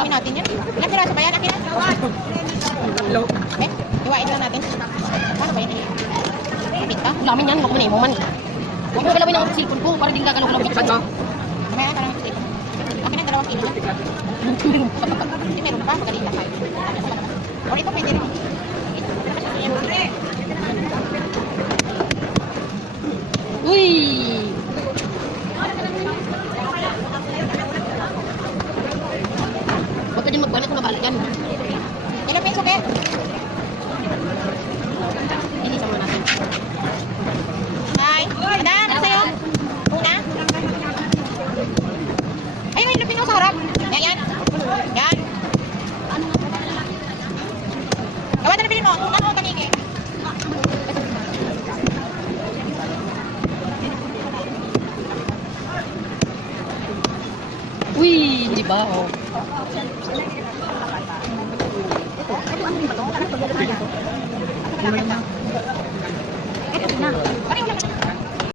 Iwain natin yan. Ilang piraso ba yan? Akin na? Hello. Eh, iwain lang natin. Paano ba yan? Kapit ka? Lamin yan, makunin mo man. Huwag mo galawin ang cellphone ko para din gagalaw-galaw. Tikpat mo. Mamaya na parang ito. Akin na 2 kilo lang. Hindi meron pa. Magaling na kayo. Or ito pwede rin. Uy! Huwag ka din magbalat kung nabala dyan. Ilang peso kaya? Inisan mo natin. Hi. Dan, ano sa'yo? Una? Ayun, yung lupin mo sa harap. Yan, yan. Yan. Gawa na nabili mo. Ano o tanigi? Uy! Di ba? Oh. Ano ba ito?